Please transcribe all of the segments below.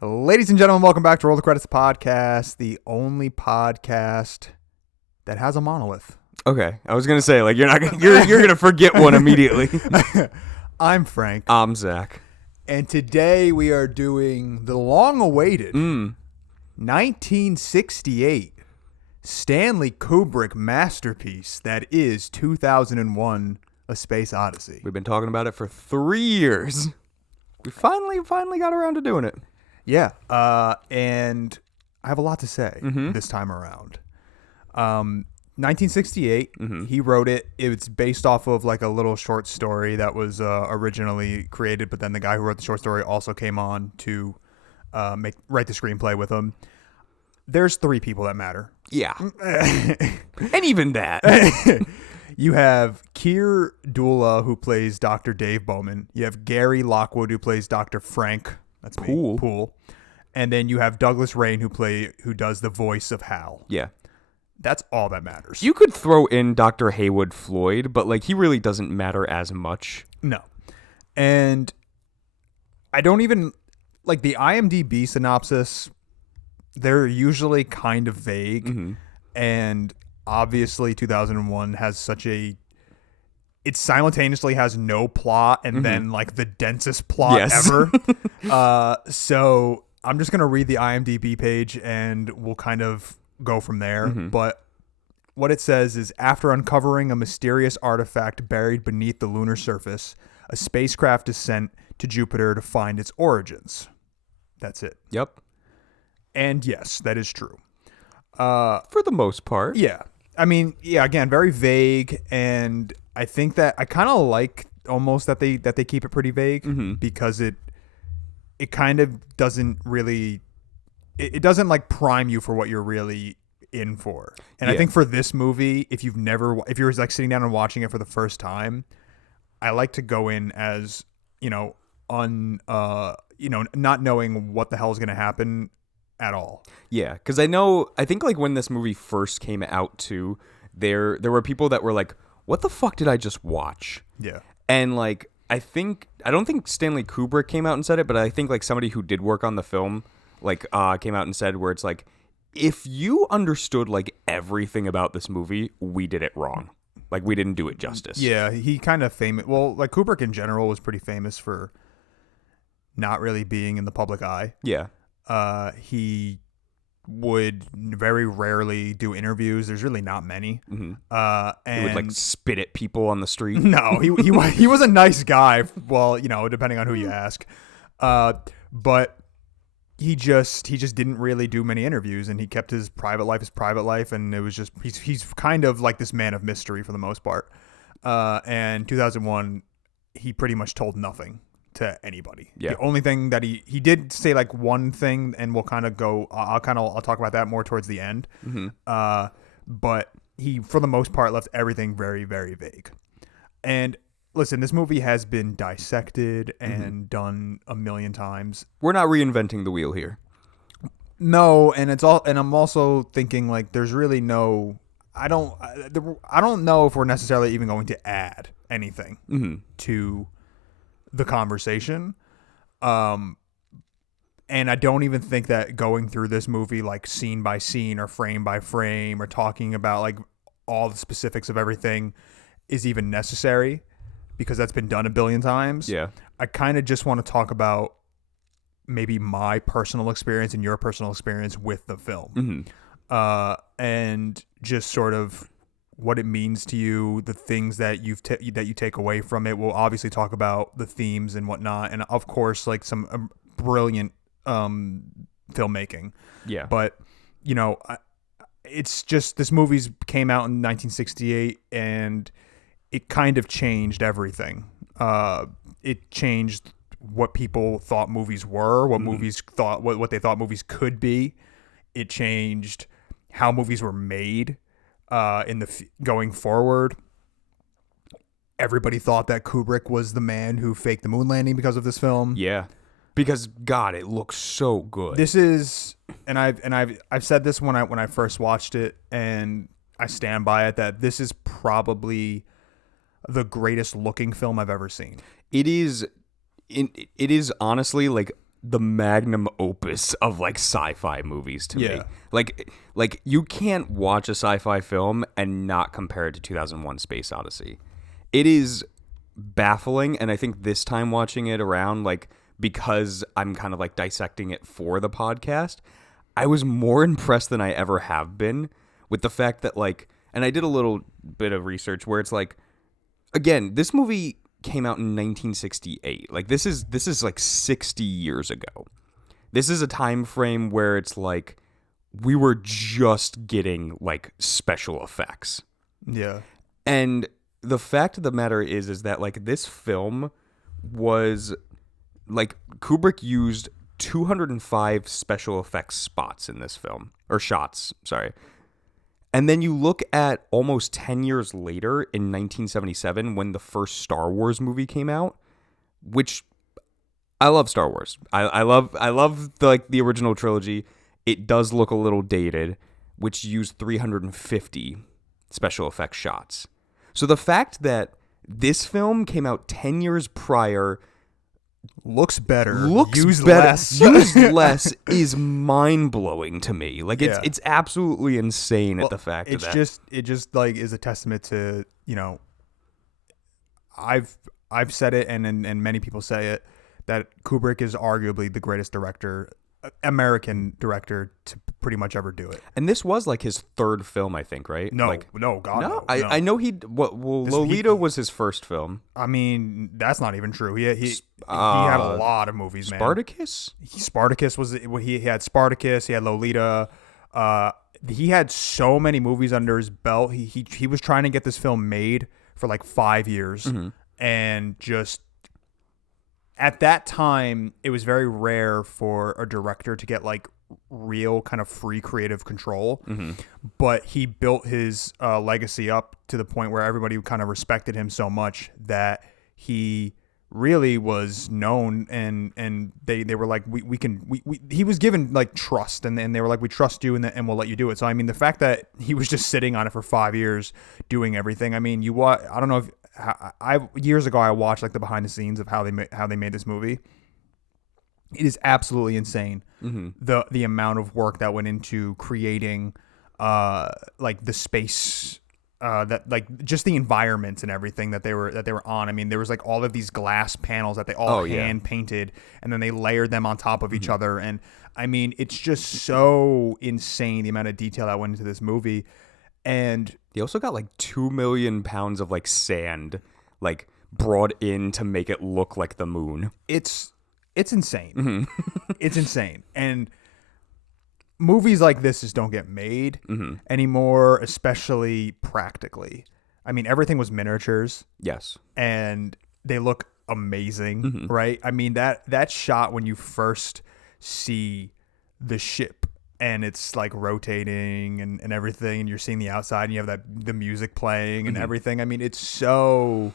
Ladies and gentlemen, welcome back to Roll the Credits Podcast, the only podcast that has a monolith. Okay, I was gonna say you're gonna forget one immediately. I'm Frank. I'm Zach. And today we are doing the long-awaited 1968 Stanley Kubrick masterpiece that is 2001: A Space Odyssey. We've been talking about it for 3 years. We finally got around to doing it. Yeah, and I have a lot to say this time around. 1968, he wrote it. It's based off of like a little short story that was originally created, but then the guy who wrote the short story also came on to write the screenplay with him. There's 3 people that matter. Yeah. And even that. You have Keir Dullea, who plays Dr. Dave Bowman. You have Gary Lockwood, who plays Dr. Frank. That's Poole. And then you have Douglas Rain, who does the voice of Hal. Yeah. That's all that matters. You could throw in Dr. Haywood Floyd, but like he really doesn't matter as much. No. And I don't even like the IMDb synopsis. They're usually kind of vague. And obviously 2001 has it simultaneously has no plot and then like the densest plot ever. So I'm just going to read the IMDb page and we'll kind of go from there. But what it says is, after uncovering a mysterious artifact buried beneath the lunar surface, a spacecraft is sent to Jupiter to find its origins. That's it. Yep. And yes, that is true. For the most part. Yeah. I mean, yeah, again, very vague, and I think that I kind of like almost that they keep it pretty vague because it kind of doesn't really it doesn't like prime you for what you're really in for. And I think for this movie, if you're like sitting down and watching it for the first time, I like to go in as, not knowing what the hell is going to happen at all. Yeah, because I think like when this movie first came out too, there were people that were like, what the fuck did I just watch? Yeah. And like I don't think Stanley Kubrick came out and said it, but I think like somebody who did work on the film like came out and said where it's like, if you understood like everything about this movie, we did it wrong. Like we didn't do it justice. Yeah, he kind of famous. Well, like Kubrick in general was pretty famous for not really being in the public eye. Yeah. He would very rarely do interviews. There's really not many. And he would like spit at people on the street. No, he was a nice guy. Well, depending on who you ask. But he just didn't really do many interviews, and he kept his private life, and it was just he's kind of like this man of mystery for the most part. And 2001, he pretty much told nothing to anybody. Yeah. The only thing that he did say like one thing, and we'll kind of go. I'll talk about that more towards the end. But he, for the most part, left everything very, very vague. And listen, this movie has been dissected and done a million times. We're not reinventing the wheel here. No, and I'm also thinking like there's really no. I don't know if we're necessarily even going to add anything to the conversation. And I don't even think that going through this movie like scene by scene or frame by frame or talking about like all the specifics of everything is even necessary, because that's been done a billion times. Yeah. I kind of just want to talk about maybe my personal experience and your personal experience with the film. And just sort of what it means to you, the things that you take away from it. We'll obviously talk about the themes and whatnot, and of course, like some brilliant filmmaking. Yeah. But it's just this movie came out in 1968, and it kind of changed everything. It changed what people thought movies were, what movies thought, what they thought movies could be. It changed how movies were made. Going forward, everybody thought that Kubrick was the man who faked the moon landing because of this film. Yeah, because God, it looks so good. This is, and I've said this when I first watched it, and I stand by it, that this is probably the greatest looking film I've ever seen. It is honestly like the magnum opus of like sci-fi movies to me. Yeah. Like you can't watch a sci-fi film and not compare it to 2001 Space Odyssey. It is baffling, and I think this time watching it around, like, because I'm kind of like dissecting it for the podcast, I was more impressed than I ever have been with the fact that, like, and I did a little bit of research where it's like, again, this movie came out in 1968. Like, this is like 60 years ago. This is a time frame where it's like we were just getting like special effects. Yeah. And the fact of the matter is that like this film was like Kubrick used 205 special effects spots in this film, or shots, sorry. And then you look at almost 10 years later in 1977 when the first Star Wars movie came out, which I love Star Wars. I love the original trilogy. It does look a little dated, which used 350 special effects shots. So the fact that this film came out 10 years prior, looks better, used less is mind-blowing to me. Like it's absolutely insane at the fact of that. It just like is a testament to, you know, I've said it and many people say it, that Kubrick is arguably the greatest American director to pretty much ever do it. And this was like his third film, I think, right? No, like, no, God, no. I know Lolita was his first film. I mean, that's not even true. He had a lot of movies, man. Spartacus? Spartacus was, he had Spartacus, he had Lolita. He had so many movies under his belt. He was trying to get this film made for like 5 years, and just at that time, it was very rare for a director to get like real kind of free creative control. But he built his legacy up to the point where everybody kind of respected him so much that he really was known, and they were like, he was given like trust, and they were like, we trust you, and we'll let you do it. So I mean, the fact that he was just sitting on it for 5 years doing everything. I mean, I don't know if years ago I watched like the behind the scenes of how they made this movie. It is absolutely insane, the amount of work that went into creating like the space, that like just the environment and everything that they were on. I mean, there was like all of these glass panels that they all hand painted, and then they layered them on top of each other. And I mean, it's just so insane the amount of detail that went into this movie. And they also got like 2 million pounds of like sand like brought in to make it look like the moon. It's insane. It's insane. And movies like this just don't get made anymore, especially practically. I mean, everything was miniatures. Yes. And they look amazing, right? I mean, that shot when you first see the ship and it's like rotating and everything, and you're seeing the outside, and you have the music playing and everything. I mean, it's so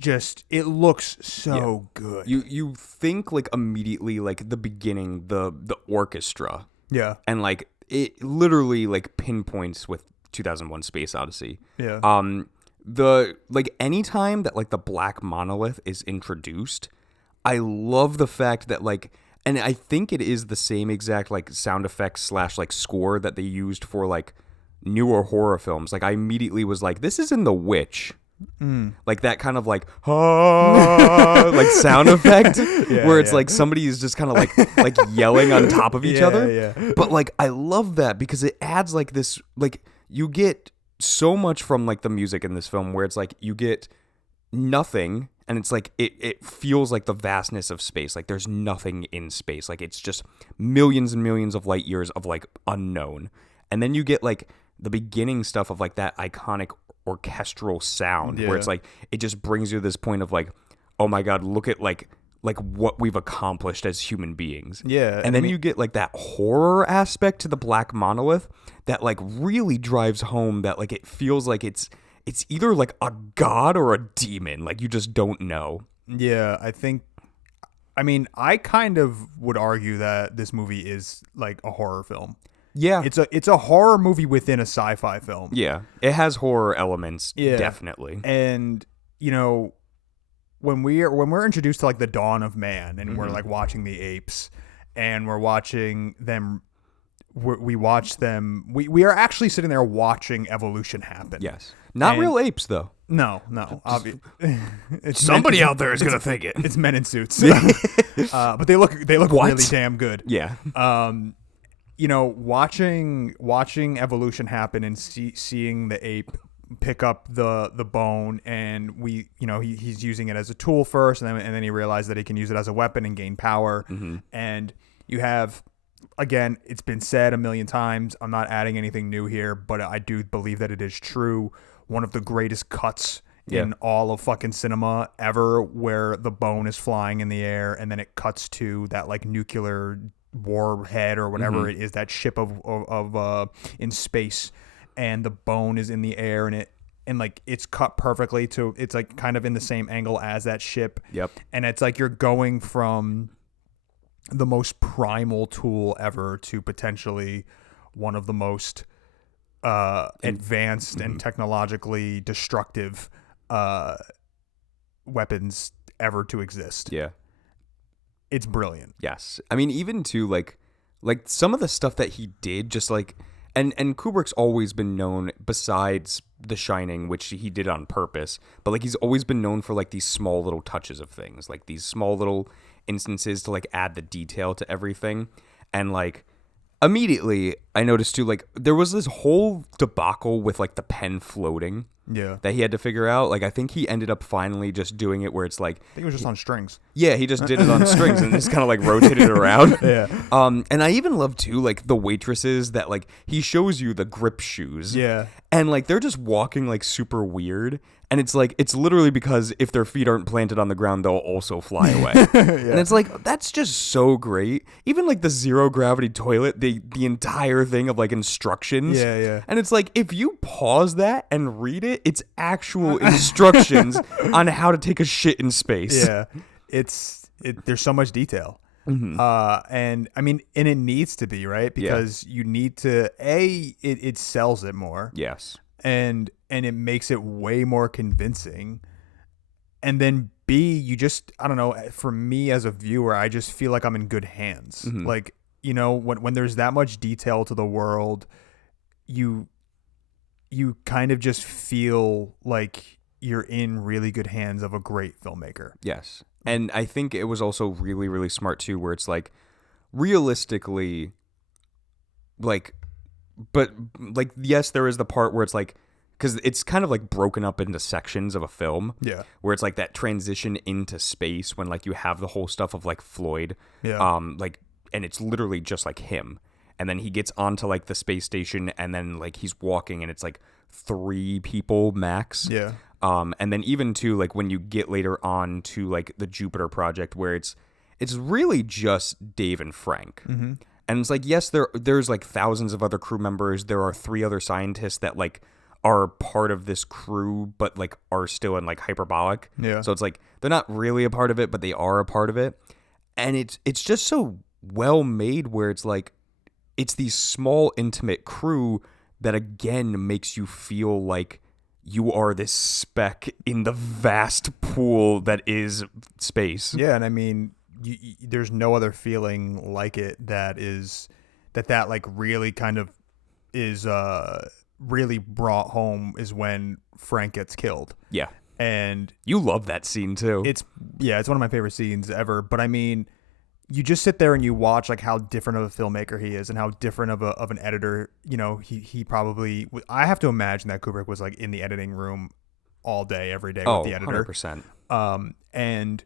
it looks so good. You think like immediately like the beginning, the orchestra. Yeah. And like it literally like pinpoints with 2001 Space Odyssey. Yeah. The like anytime that like the black monolith is introduced, I love the fact that like, and I think it is the same exact like sound effects / like score that they used for like newer horror films. Like I immediately was like, this is in The Witch. Like that kind of like like sound effect where it's like somebody is just kind of like yelling on top of each other. Yeah. But like I love that because it adds like this, like you get so much from like the music in this film where it's like you get nothing, and it's like it feels like the vastness of space. Like there's nothing in space. Like it's just millions and millions of light years of like unknown. And then you get like the beginning stuff of like that iconic orchestral sound where it's like it just brings you to this point of like, oh my God, look at like what we've accomplished as human beings. Yeah. And then you get like that horror aspect to the black monolith that like really drives home that like it feels like it's either like a god or a demon. Like you just don't know. Yeah, I mean, I kind of would argue that this movie is like a horror film. Yeah. It's a horror movie within a sci-fi film. Yeah. It has horror elements, definitely. And, you know, when we're introduced to like the dawn of man, and Mm-hmm. we're like watching the apes, and we're watching them. We watch them. We are actually sitting there watching evolution happen. Yes. Not And- real apes, though. No. It's Somebody men, out there is going to think it. It's men in suits, but they look What? really damn good. Yeah. Watching evolution happen and seeing the ape pick up the bone, and he's using it as a tool first, and then he realized that he can use it as a weapon and gain power. And you have, again, it's been said a million times, I'm not adding anything new here, but I do believe that it is true, one of the greatest cuts in all of fucking cinema ever, where the bone is flying in the air and then it cuts to that like nuclear warhead or whatever it is, that ship of in space, and the bone is in the air, and like it's cut perfectly to, it's like kind of in the same angle as that ship. Yep. And it's like you're going from the most primal tool ever to potentially one of the most advanced and technologically destructive weapons ever to exist. Yeah. It's brilliant. Yes. I mean, even to like some of the stuff that he did, just like, and Kubrick's always been known, besides The Shining, which he did on purpose, but like he's always been known for like these small little touches of things, like these small little instances to like add the detail to everything. And like immediately I noticed too, like there was this whole debacle with like the pen floating. Yeah. That he had to figure out. Like, I think he ended up finally just doing it where it's like, I think it was just on strings. yeah, he just did it on strings and just kind of like rotated it around. Yeah. And I even love too, like the waitresses that like he shows you the grip shoes. Yeah. And like they're just walking like super weird. And it's like, it's literally because if their feet aren't planted on the ground, they'll also fly away. And it's like, that's just so great. Even like the zero gravity toilet, the entire thing of like instructions. Yeah, yeah. And it's like, if you pause that and read it, it's actual instructions on how to take a shit in space. Yeah. There's so much detail. And I mean, and it needs to be, right? Because you need to, it sells it more. Yes. And it makes it way more convincing. And then B, you just, I don't know, for me as a viewer, I just feel like I'm in good hands. Like, when there's that much detail to the world, you kind of just feel like you're in really good hands of a great filmmaker. Yes. And I think it was also really, really smart too, where it's like, realistically, like, but like, yes, there is the part where it's like, because it's kind of like broken up into sections of a film. Yeah. Where it's like that transition into space when like you have the whole stuff of like Floyd. Yeah. Like, and it's literally just like him. And then he gets onto like the space station, and then like he's walking, and it's like 3 people max. Yeah. And then even to like when you get later on to like the Jupiter project, where it's really just Dave and Frank. And it's like, yes, there's like thousands of other crew members. There are 3 other scientists that like are part of this crew, but like are still in like hyperbolic. Yeah. So it's like they're not really a part of it, but they are a part of it. And it's just so well made, where it's like it's these small intimate crew that again makes you feel like you are this speck in the vast pool that is space. Yeah, and I mean, there's no other feeling like it that like really kind of is really brought home is when Frank gets killed. Yeah. And you love that scene too. It's one of my favorite scenes ever. But I mean, you just sit there and you watch like how different of a filmmaker he is and how different of an editor. He probably, I have to imagine that Kubrick was like in the editing room all day, every day with the editor. 100%. And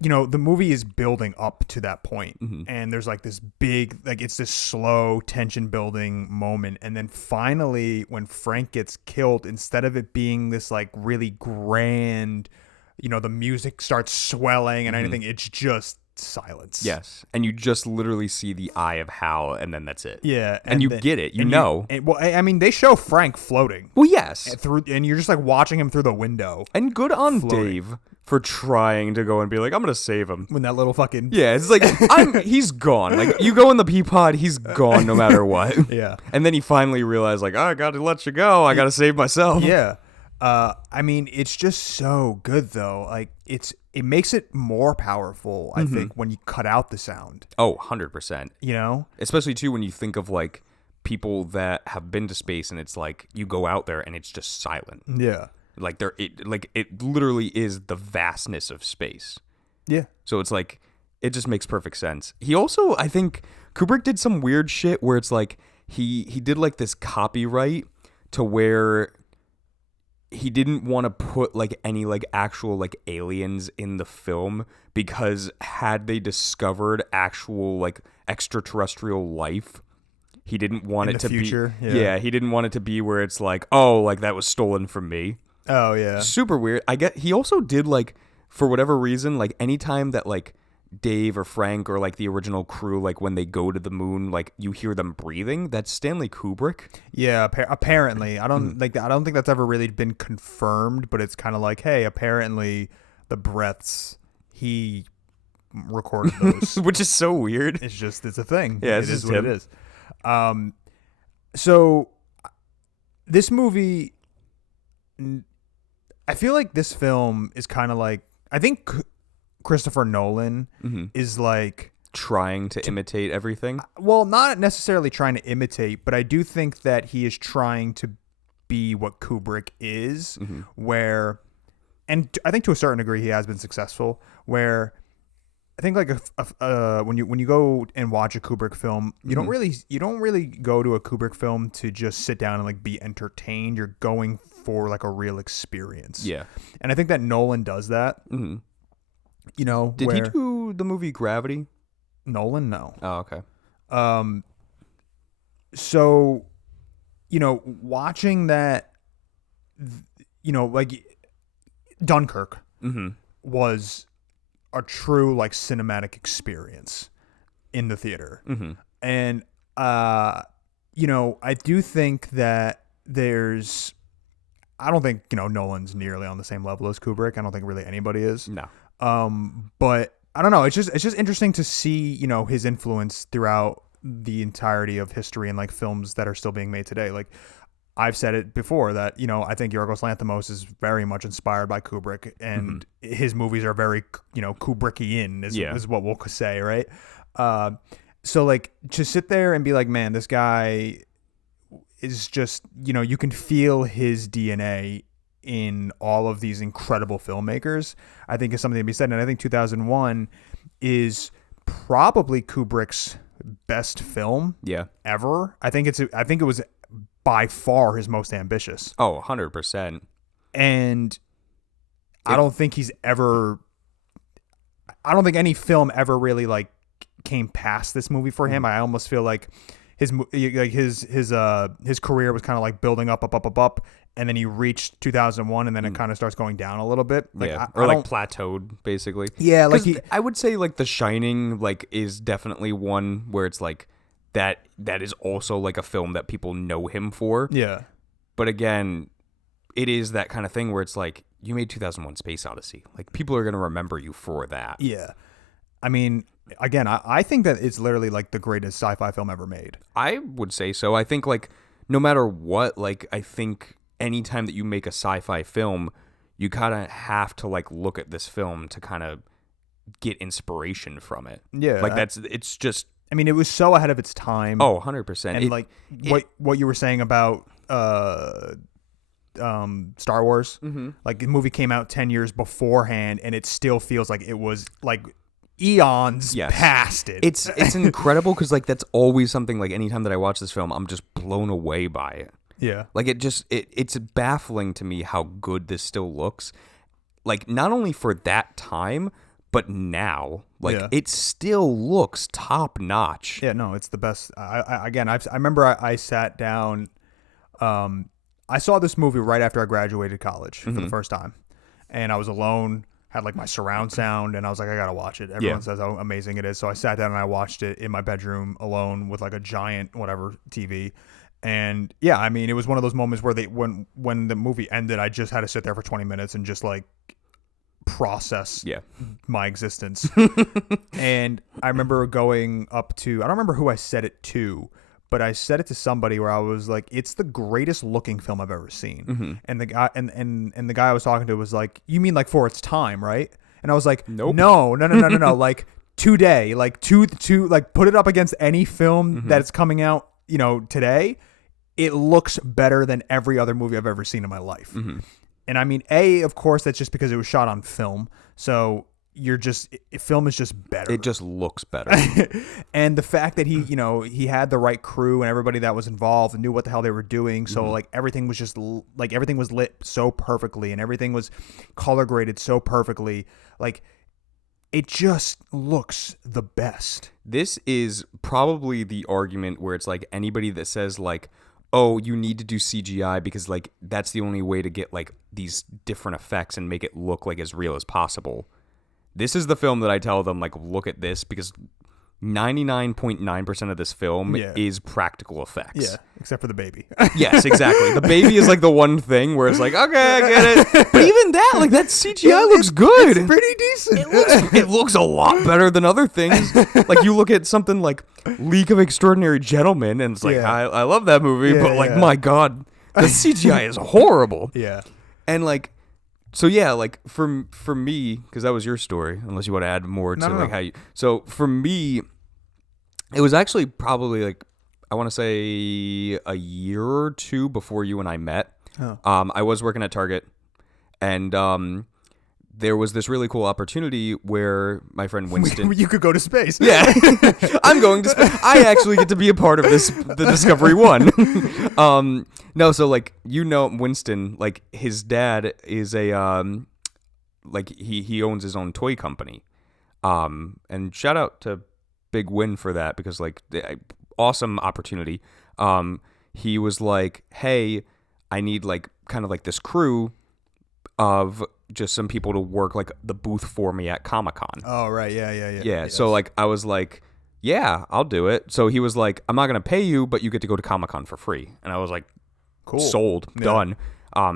the movie is building up to that point, and there's like this big, like it's this slow tension building moment. And then finally when Frank gets killed, instead of it being this like really grand, the music starts swelling and anything, it's just silence. Yes. And you just literally see the eye of Hal, and then that's it. Yeah. And you get it. You know. Well, I mean, they show Frank floating. Well, yes. And you're just like watching him through the window. And good on floating. Dave for trying to go and be like, I'm going to save him. When that little fucking... Yeah, it's like, he's gone. Like, you go in the pea pod, he's gone no matter what. Yeah. And then he finally realized, like, I got to let you go. I got to save myself. Yeah. I mean, it's just so good though. Like it makes it more powerful, I think, when you cut out the sound. Oh, 100%. You know? Especially too when you think of like people that have been to space and it's like you go out there and it's just silent. Yeah. Like it literally is the vastness of space. Yeah. So it's like it just makes perfect sense. He also, I think Kubrick did some weird shit where it's like he did like this copyright to where he didn't want to put like any like actual like aliens in the film because had they discovered actual like extraterrestrial life, he didn't want In it the to future, be yeah. he didn't want it to be where it's like, oh, like that was stolen from me. Oh yeah. Super weird. I get he also did like for whatever reason like anytime that like Dave or Frank or like the original crew like when they go to the moon like you hear them breathing, that's Stanley Kubrick. Yeah, apparently. I don't like. I don't think that's ever really been confirmed, but it's kind of like, hey, apparently the breaths he recorded those. Which is so weird. It's a thing. Yeah, it is what it is. So this movie, I feel like this film is kind of like, I think Christopher Nolan is like Trying to imitate everything. well, not necessarily trying to imitate, but I do think that he is trying to be what Kubrick is, where, and I think to a certain degree he has been successful, where I think like when you go and watch a Kubrick film, you don't really go to a Kubrick film to just sit down and like be entertained. You're going for like a real experience. Yeah. And I think that Nolan does that. You know, Did he do the movie Gravity? Nolan? No. Oh, okay. So, you know, watching that, you know, like Dunkirk was a true like cinematic experience in the theater. And, you know, I do think that I don't think, you know, Nolan's nearly on the same level as Kubrick. I don't think really anybody is. No. But I don't know. It's just interesting to see, you know, his influence throughout the entirety of history and like films that are still being made today. Like I've said it before that, you know, I think Yorgos Lanthimos is very much inspired by Kubrick, and his movies are very, you know, Kubrickian is what we'll say, right? So like to sit there and be like, man, this guy is just, you know, you can feel his DNA in all of these incredible filmmakers, I think is something to be said. And I think 2001 is probably Kubrick's best film ever. I think it was by far his most ambitious. Oh, 100%. And I don't think any film ever really like came past this movie for him. I almost feel like his career was kind of like building up, and then he reached 2001, and then it kind of starts going down a little bit. Like, or like plateaued, basically. Yeah, like I would say like The Shining, like is definitely one where it's like that is also like a film that people know him for. Yeah, but again, it is that kind of thing where it's like you made 2001: Space Odyssey. Like people are gonna remember you for that. Yeah, I mean, again, I think that it's literally like the greatest sci-fi film ever made. I would say so. I think like no matter what, like I think anytime that you make a sci-fi film, you kind of have to like look at this film to kind of get inspiration from it. Yeah. Like it's just, I mean, it was so ahead of its time. Oh, 100%. And what you were saying about Star Wars, like the movie came out 10 years beforehand and it still feels like it was like eons past it. It's incredible because like that's always something like anytime that I watch this film, I'm just blown away by it. Yeah. Like it's baffling to me how good this still looks. Like not only for that time, but now, like it still looks top notch. Yeah, no, it's the best. I remember I sat down. I saw this movie right after I graduated college for the first time, and I was alone. Had like my surround sound, and I was like, I gotta watch it. Everyone says how amazing it is, so I sat down and I watched it in my bedroom alone with like a giant whatever TV. And yeah, I mean, it was one of those moments where when the movie ended, I just had to sit there for 20 minutes and just like process my existence. And I remember going up to, I don't remember who I said it to, but I said it to somebody where I was like, it's the greatest looking film I've ever seen. And the guy and the guy I was talking to was like, you mean like for its time, right? And I was like, Nope. no. Like today, like like put it up against any film that's coming out, today. It looks better than every other movie I've ever seen in my life. And I mean, of course, that's just because it was shot on film. So film is just better. It just looks better. And the fact that he had the right crew and everybody that was involved and knew what the hell they were doing. So like everything was just like everything was lit so perfectly and everything was color graded so perfectly. Like it just looks the best. This is probably the argument where it's like anybody that says like, oh, you need to do CGI because like that's the only way to get like these different effects and make it look like as real as possible. This is the film that I tell them, like, look at this because 99.9% of this film is practical effects. Yeah, except for the baby. Yes, exactly. The baby is like the one thing where it's like, okay, I get it. But even that, like that CGI looks good. It's pretty decent. It looks a lot better than other things. Like you look at something like League of Extraordinary Gentlemen and it's like, I love that movie, but like, my God, the CGI is horrible. Yeah. And like, so yeah, like for me, because that was your story, unless you want to add more to like how you. So for me, it was actually probably like I want to say a year or two before you and I met. Oh. I was working at Target, and there was this really cool opportunity where my friend Winston. You could go to space. Yeah, I'm going to space. I actually get to be a part of the Discovery One. No, so like Winston, like his dad is a like he owns his own toy company, and shout out to Big Win for that because like awesome opportunity. He was like, hey, I need like kind of like this crew of just some people to work like the booth for me at Comic-Con. Oh right, yeah. Yes. So like I was like, yeah, I'll do it. So he was like, I'm not gonna pay you, but you get to go to Comic-Con for free. And I was like, cool, sold, done.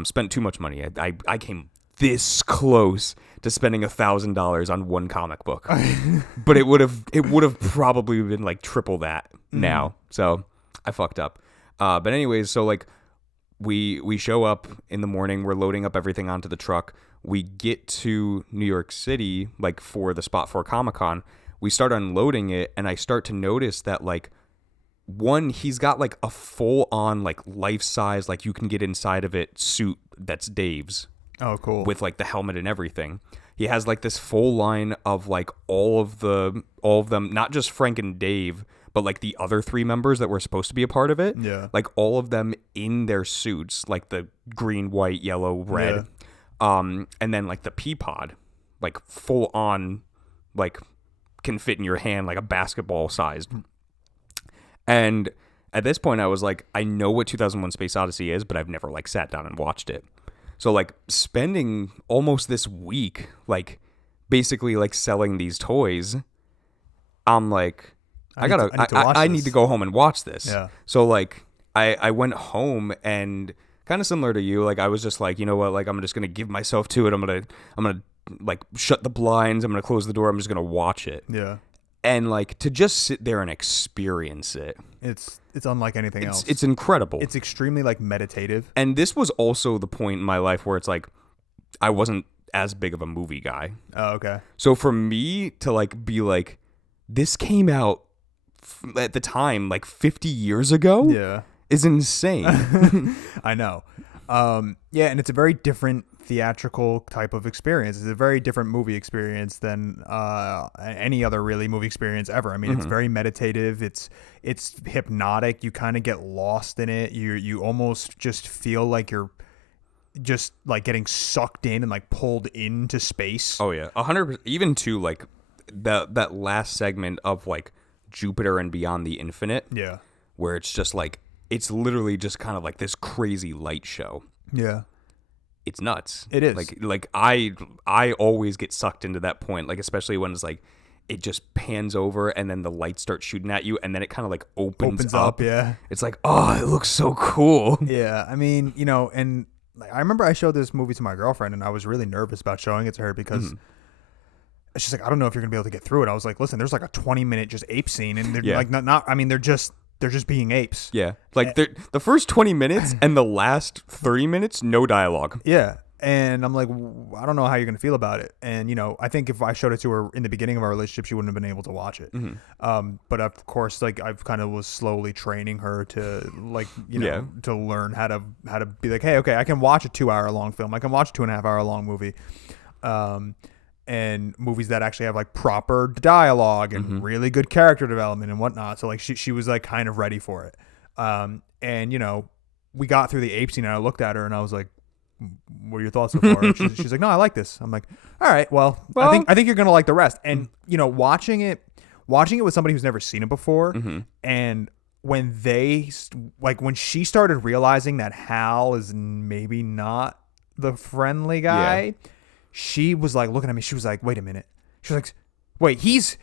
Spent too much money. I came this close to spending $1,000 on one comic book, but it would have probably been like triple that now. So I fucked up. But anyways, so like we show up in the morning. We're loading up everything onto the truck. We get to New York City, like for the spot for Comic-Con. We start unloading it, and I start to notice that like one, he's got like a full on like life size, like you can get inside of it suit that's Dave's. Oh, cool. With like the helmet and everything. He has like this full line of like all of them, not just Frank and Dave, but like the other three members that were supposed to be a part of it. Yeah. Like all of them in their suits, like the green, white, yellow, red. Yeah. And then like the pea pod, like full on, like can fit in your hand like a basketball sized. And at this point I was like, I know what 2001 Space Odyssey is, but I've never like sat down and watched it. So like spending almost this week, like basically like selling these toys, I'm like, I need to go home and watch this. Yeah. So like I went home and kind of similar to you, like I was just like, you know what, like I'm just gonna give myself to it. I'm gonna like shut the blinds. I'm gonna close the door. I'm just gonna watch it. Yeah. And like to just sit there and experience it. It's unlike anything else. It's incredible. It's extremely like meditative. And this was also the point in my life where it's like I wasn't as big of a movie guy. Oh, okay. So for me to like be like, this came out at the time like 50 years ago. Yeah. Is insane. I know. Yeah, and it's a very different theatrical type of experience. It's a very different movie experience than any other really movie experience ever. I mean, it's very meditative. It's hypnotic. You kind of get lost in it. You almost just feel like you're just like getting sucked in and like pulled into space. Oh yeah, 100%. Even to like that last segment of like Jupiter and Beyond the Infinite. Yeah, where it's just like it's literally just kind of like this crazy light show. Yeah. It's nuts. It is. Like I always get sucked into that point, like especially when it's like it just pans over and then the lights start shooting at you and then it kind of like opens up. Yeah. It's like, oh, it looks so cool. Yeah. I mean, and I remember I showed this movie to my girlfriend and I was really nervous about showing it to her because she's like, I don't know if you're going to be able to get through it. I was like, listen, there's like a 20-minute just ape scene and they're like not I mean, they're just they're just being apes. Yeah. Like the first 20 minutes and the last 30 minutes, no dialogue. Yeah. And I'm like, I don't know how you're going to feel about it. And, I think if I showed it to her in the beginning of our relationship, she wouldn't have been able to watch it. But of course, like I've kind of was slowly training her to like, to learn how to be like, hey, okay, I can watch a 2-hour long film. I can watch a 2.5-hour long movie. And movies that actually have like proper dialogue and really good character development and whatnot. So like she was like kind of ready for it. And we got through the ape scene and I looked at her and I was like, what are your thoughts so far? And she's like, no, I like this. I'm like, all right, well, I think you're gonna like the rest. And watching it with somebody who's never seen it before, and when when she started realizing that Hal is maybe not the friendly guy, she was like looking at me. She was like, wait a minute. She was like, wait, he's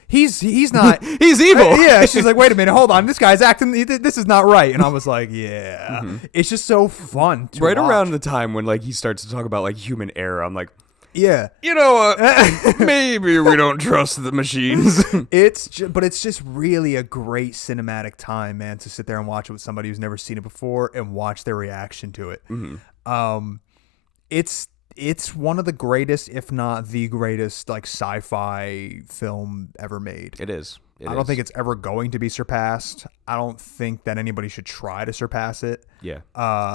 not. He's evil. Yeah, she's like, wait a minute, hold on. This guy's acting. This is not right. And I was like, yeah. It's just so fun to watch. Around the time when like he starts to talk about like human error, I'm like, yeah, maybe we don't trust the machines. But it's just really a great cinematic time, man, to sit there and watch it with somebody who's never seen it before and watch their reaction to it. It's one of the greatest, if not the greatest, like sci-fi film ever made. It is. I don't think it's ever going to be surpassed. I don't think that anybody should try to surpass it. Yeah.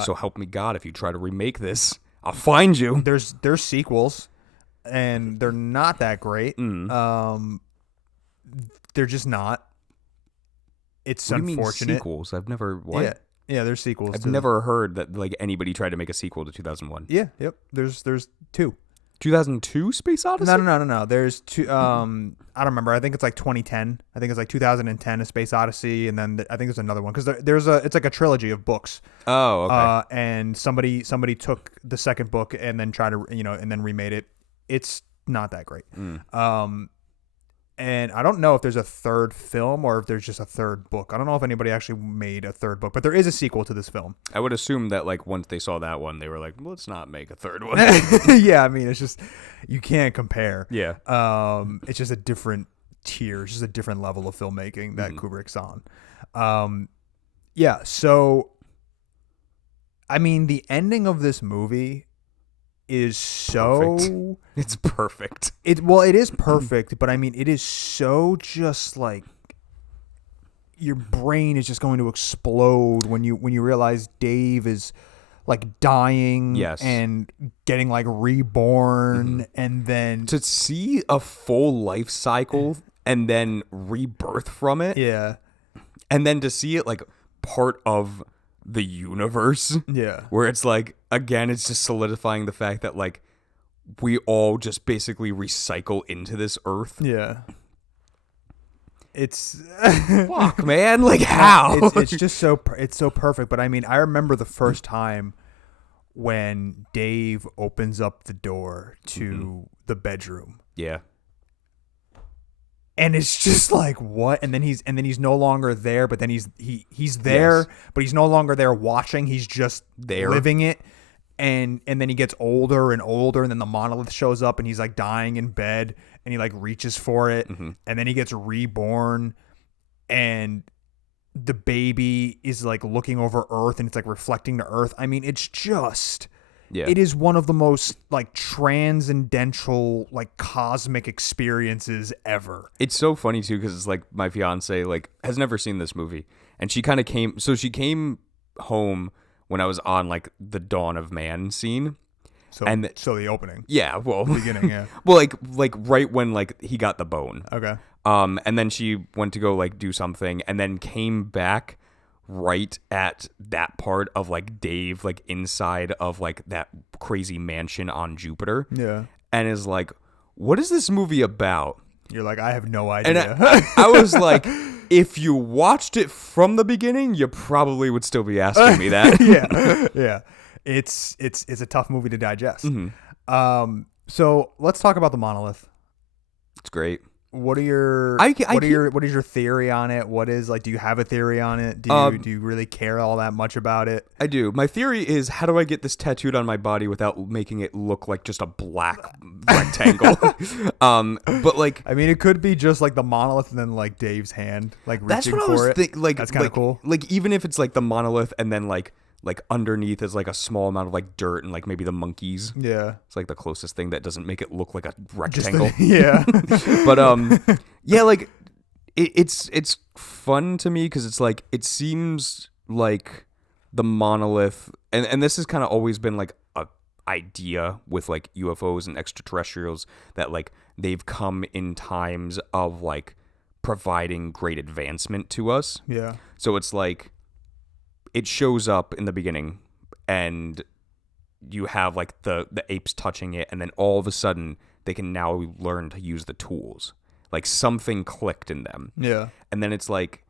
So help me God, if you try to remake this, I'll find you. There's sequels, and they're not that great. They're just not. It's what do you unfortunate. mean sequels? I've never. What? Yeah, there's sequels. I've never heard that like anybody tried to make a sequel to 2001. Yeah, yep. There's 2. 2002 Space Odyssey? No. There's 2. I don't remember. I think it's like 2010. I think it's like 2010 A Space Odyssey, and then I think there's another one because it's like a trilogy of books. Oh, okay. And somebody took the second book and then tried to and then remade it. It's not that great. And I don't know if there's a third film or if there's just a third book. I don't know if anybody actually made a third book, but there is a sequel to this film. I would assume that like once they saw that one, they were like, let's not make a third one. Yeah, I mean, it's just, you can't compare. Yeah. It's just a different tier. It's just a different level of filmmaking that Kubrick's on. Yeah, so, I mean, the ending of this movie is so perfect. It's perfect. It is perfect, but I mean it is so just like your brain is just going to explode when you realize Dave is like dying and getting like reborn and then to see a full life cycle and then rebirth from it. Yeah. And then to see it like part of the universe, where it's like, again, it's just solidifying the fact that like we all just basically recycle into this earth. It's fuck, man, like how it's just so perfect. But I mean, I remember the first time when Dave opens up the door to the bedroom. And it's just like, what? And then he's no longer there, but then he's there, but he's no longer there watching. He's just there living it. And then he gets older and older, and then the monolith shows up and he's like dying in bed and he like reaches for it. And then he gets reborn and the baby is like looking over Earth and it's like reflecting to Earth. I mean, it's just... It is one of the most like transcendental, like cosmic experiences ever. It's so funny too because it's like my fiance like has never seen this movie, and she kind of came. So she came home when I was on like the Dawn of Man scene. So the opening. Yeah, well, the beginning. Yeah. Well, like right when like he got the bone. Okay. And then she went to go like do something, and then came back right at that part of like Dave like inside of like that crazy mansion on Jupiter. Yeah. And is like, what is this movie about? You're like, I have no idea. And I was like, if you watched it from the beginning, you probably would still be asking me that. Yeah. It's a tough movie to digest. So let's talk about the monolith. It's great. what are your what is your theory on it? What is like? Do you have a theory on it? Do you really care all that much about it? I do. My theory is, how do I get this tattooed on my body without making it look like just a black rectangle? But like, I mean, it could be just like the monolith and then like Dave's hand, like that's reaching what I was for it. Like, that's kind of cool. Like, even if it's like the monolith and then like underneath is like a small amount of like dirt and like maybe the monkeys. Yeah, it's like the closest thing that doesn't make it look like a rectangle. Yeah. But yeah, like it's fun to me because it's like, it seems like the monolith, and this has kind of always been like a idea with like UFOs and extraterrestrials, that like they've come in times of like providing great advancement to us. Yeah. So it's like, it shows up in the beginning and you have like the apes touching it, and then all of a sudden they can now learn to use the tools. Like something clicked in them. Yeah. And then it's like,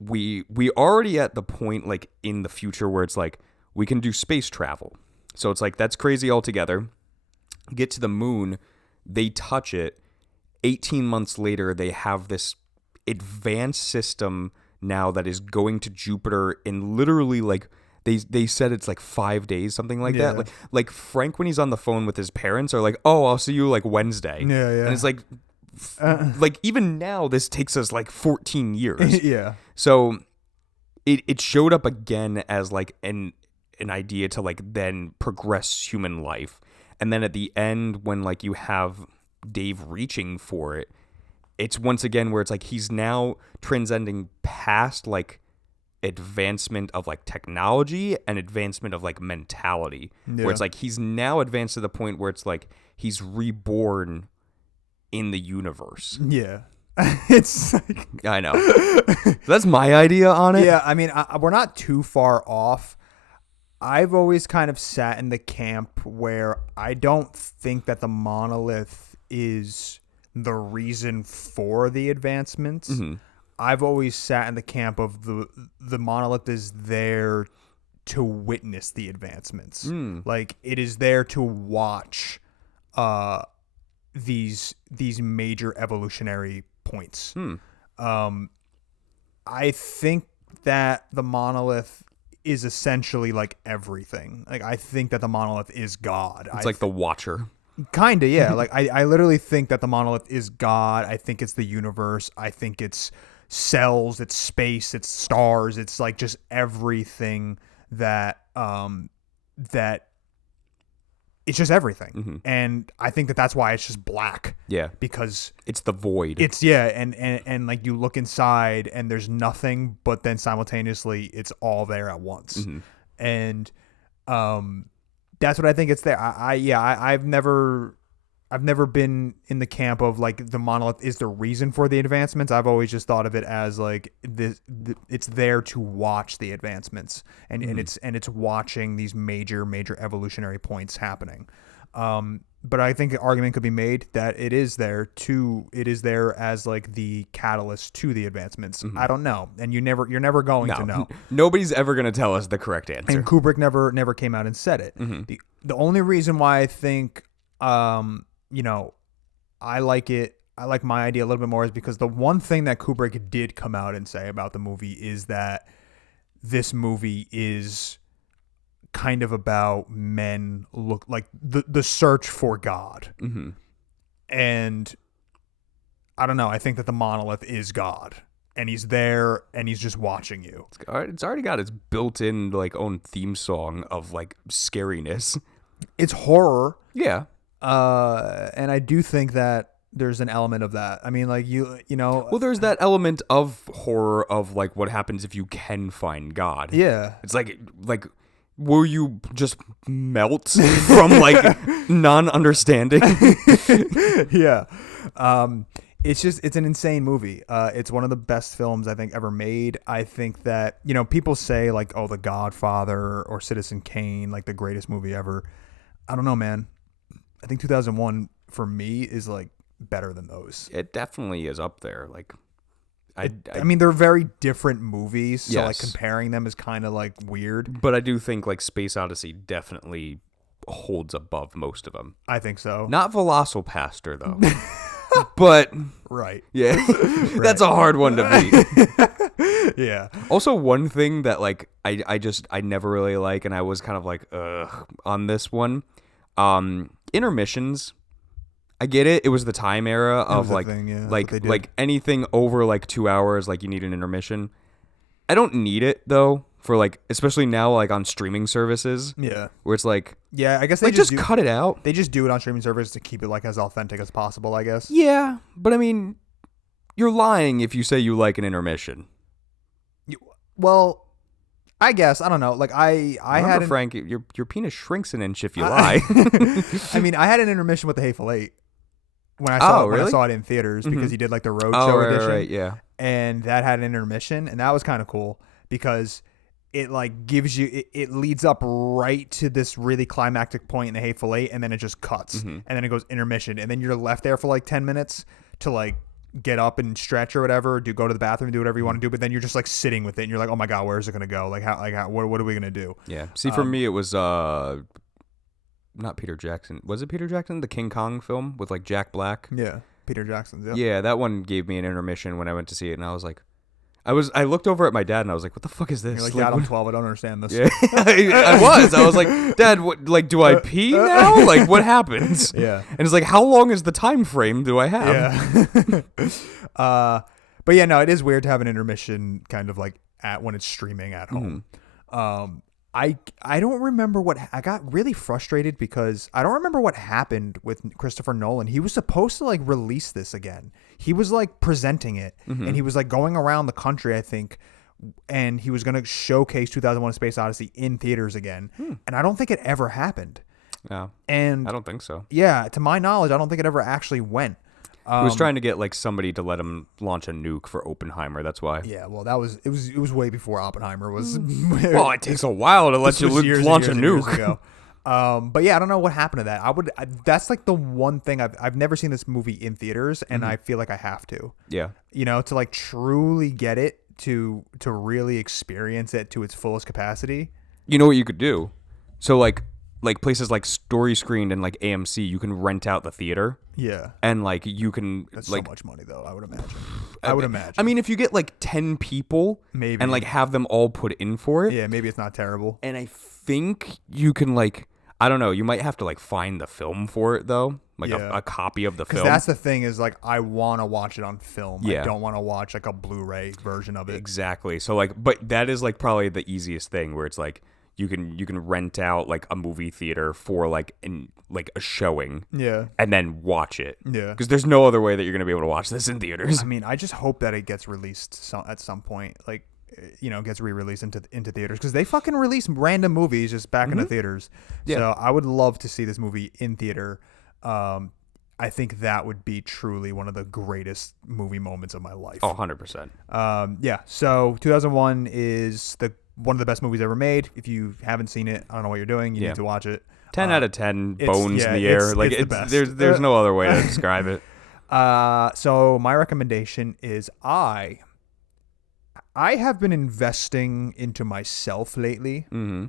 we already at the point like in the future where it's like we can do space travel. So it's like, that's crazy altogether. Get to the moon, they touch it. 18 months later, they have this advanced system now that is going to Jupiter in literally like, they said it's like 5 days, something like that. Like Frank, when he's on the phone with his parents, are like, "Oh, I'll see you like Wednesday." Yeah, yeah. And it's like, like even now, this takes us like 14 years. Yeah. So it showed up again as like an idea to like then progress human life. And then at the end, when like you have Dave reaching for it, it's once again where it's like he's now transcending past like advancement of like technology and advancement of like mentality, where it's like he's now advanced to the point where it's like he's reborn in the universe. Yeah. It's like, I know. That's my idea on it. Yeah, I mean, we're not too far off. I've always kind of sat in the camp where I don't think that the monolith is the reason for the advancements. Mm-hmm. I've always sat in the camp of the monolith is there to witness the advancements. Like, it is there to watch these major evolutionary points. I think that the monolith is essentially like everything. Like, I think that the monolith is God. It's like the Watcher. Kinda, yeah. Like, I literally think that the monolith is God. I think it's the universe. I think it's cells, it's space, it's stars. It's like just everything that it's just everything. Mm-hmm. And I think that that's why it's just black. Yeah. Because it's the void. It's, yeah, and like you look inside and there's nothing, but then simultaneously it's all there at once. Mm-hmm. And that's what I think it's there. I've never been in the camp of like the monolith is the reason for the advancements. I've always just thought of it as like it's there to watch the advancements, and it's watching these major evolutionary points happening. But I think an argument could be made that it is there as like the catalyst to the advancements. Mm-hmm. I don't know, and you're never going to know. Nobody's ever going to tell us the correct answer. And Kubrick never came out and said it. Mm-hmm. The only reason why I think I like it, I like my idea a little bit more, is because the one thing that Kubrick did come out and say about the movie is that this movie is kind of about men look like the search for God. Mm-hmm. And I don't know, I think that the monolith is God, and he's there and he's just watching you. It's already got its built-in like own theme song of like scariness. It's horror. Yeah. And I do think that there's an element of that. I mean, like you know. Well, there's that element of horror of like what happens if you can find God. Yeah. It's like will you just melt from like non-understanding? Yeah. It's an insane movie. It's one of the best films I think ever made. I think that, people say like, oh, The Godfather or Citizen Kane, like the greatest movie ever. I don't know, man. I think 2001 for me is like better than those. It definitely is up there. Like, I mean, they're very different movies, so yes. like comparing them is kind of like weird. But I do think like Space Odyssey definitely holds above most of them. I think so. Not Velocipaster though. But Right. yeah, that's a hard one to beat. Yeah. Also, one thing that like I never really like, and I was kind of like ugh on this one, intermissions. I get it. It was the time era of like thing, yeah, like anything over like 2 hours, like you need an intermission. I don't need it though, for like especially now like on streaming services. Yeah. Where it's like, Yeah, I guess they like just cut it out. They just do it on streaming services to keep it like as authentic as possible, I guess. Yeah, but I mean, you're lying if you say you like an intermission. Well, I guess I don't know. Like I Remember, Frank, your penis shrinks an inch if you lie. I mean, I had an intermission with the Hateful Eight when I saw it in theaters because he did like the roadshow edition. Right, yeah. And that had an intermission, and that was kind of cool because it like gives you it leads up right to this really climactic point in the Hateful Eight, and then it just cuts, and then it goes intermission, and then you're left there for like 10 minutes to like get up and stretch or whatever, go to the bathroom, do whatever you want to do, but then you're just like sitting with it, and you're like, oh my god, where is it gonna go? What are we gonna do? Yeah. See, for me, it was not Peter Jackson. Was it Peter Jackson? The King Kong film with like Jack Black. Yeah, Peter Jackson's. Yeah. Yeah, that one gave me an intermission when I went to see it, and I was like, I looked over at my dad and I was like, what the fuck is this? You're like, Dad, I'm 12. I don't understand this. Yeah, I was like, Dad, what, like, do I pee now? Like, what happens? Yeah. And it's like, how long is the time frame do I have? Yeah. But yeah, no, it is weird to have an intermission kind of like when it's streaming at home. I don't remember I got really frustrated because I don't remember what happened with Christopher Nolan. He was supposed to like release this again. He was like presenting it and he was like going around the country, I think, and he was going to showcase 2001: A Space Odyssey in theaters again. And I don't think it ever happened. No. And I don't think so. Yeah, to my knowledge, I don't think it ever actually went. He was trying to get like somebody to let him launch a nuke for Oppenheimer. That's why. Yeah, well, it was way before Oppenheimer was. Well, it takes a while to let you launch a nuke. But yeah, I don't know what happened to that. That's like the one thing I've never seen this movie in theaters, and I feel like I have to. Yeah. You know, to like truly get it, to really experience it to its fullest capacity. You know what you could do? So like places like Story Screened and like AMC, you can rent out the theater. Yeah. And like you can That's like so much money though, I would imagine. I mean, if you get like 10 people maybe and like have them all put in for it. Yeah, maybe it's not terrible. And I think you can like, I don't know, you might have to like find the film for it though. Like a copy of the film. Because that's the thing is like I want to watch it on film. Yeah. I don't want to watch like a Blu-ray version of it. Exactly. So like, but that is like probably the easiest thing where it's like you can rent out like a movie theater for like a showing. Yeah. And then watch it. Yeah. Because there's no other way that you're going to be able to watch this in theaters. I mean, I just hope that it gets released at some point. Like, you know, gets re-released into theaters because they fucking release random movies just back into theaters. Yeah. So I would love to see this movie in theater. I think that would be truly one of the greatest movie moments of my life. Oh, 100%. Yeah. So 2001 is one of the best movies ever made. If you haven't seen it, I don't know what you're doing. You need to watch it. 10 out of 10 bones in the air. Like it's the best. There's no other way to describe it. So my recommendation is I have been investing into myself lately. Mm-hmm.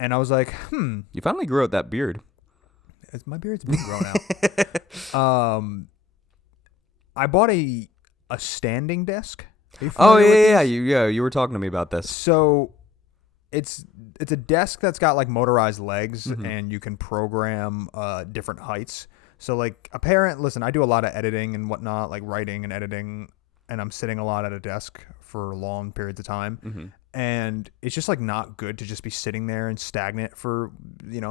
And I was like, You finally grew out that beard. My beard's been grown out. I bought a standing desk. Oh yeah. You were talking to me about this. So it's a desk that's got like motorized legs and you can program different heights. So like listen, I do a lot of editing and whatnot, like writing and editing, and I'm sitting a lot at a desk for long periods of time. And it's just like not good to just be sitting there and stagnant for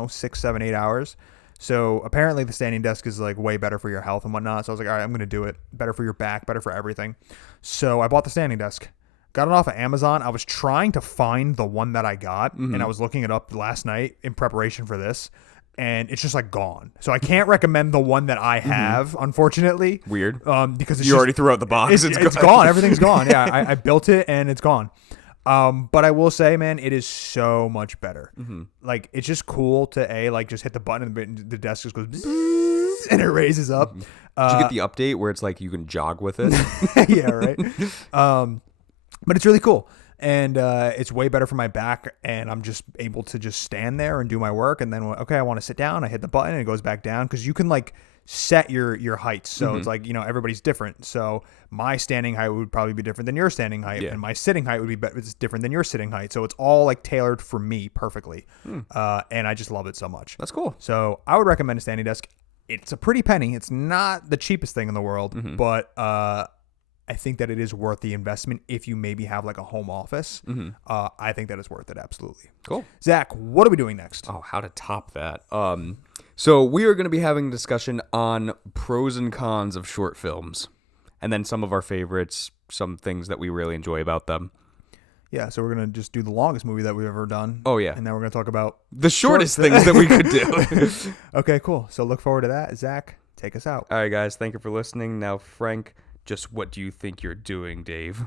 6, 7, 8 hours. So apparently the standing desk is like way better for your health and whatnot. So I was like, all right, I'm going to do it. Better for your back, better for everything. So I bought the standing desk, got it off of Amazon. I was trying to find the one that I got and I was looking it up last night in preparation for this, and it's just like gone. So I can't recommend the one that I have, unfortunately. Weird. Because you already threw out the box. It's gone. Everything's gone. Yeah. I built it and it's gone. But I will say, man, it is so much better. Like, it's just cool to like just hit the button and the desk just goes bzzz, and it raises up. Did you get the update where it's like you can jog with it? Yeah, right. But it's really cool, and it's way better for my back, and I'm just able to just stand there and do my work, and then I want to sit down, I hit the button and it goes back down, because you can like set your heights. So it's like, everybody's different. So my standing height would probably be different than your standing height, and my sitting height would be it's different than your sitting height. So it's all like tailored for me perfectly. And I just love it so much. That's cool. So I would recommend a standing desk. It's a pretty penny. It's not the cheapest thing in the world, but I think that it is worth the investment if you maybe have like a home office. I think that it's worth it. Absolutely. Cool. Zach, what are we doing next? Oh, how to top that. So we are going to be having a discussion on pros and cons of short films, and then some of our favorites, some things that we really enjoy about them. Yeah, so we're going to just do the longest movie that we've ever done. Oh, yeah. And then we're going to talk about the shortest things that we could do. Okay, cool. So look forward to that. Zach, take us out. All right, guys. Thank you for listening. Now, Frank, just what do you think you're doing, Dave?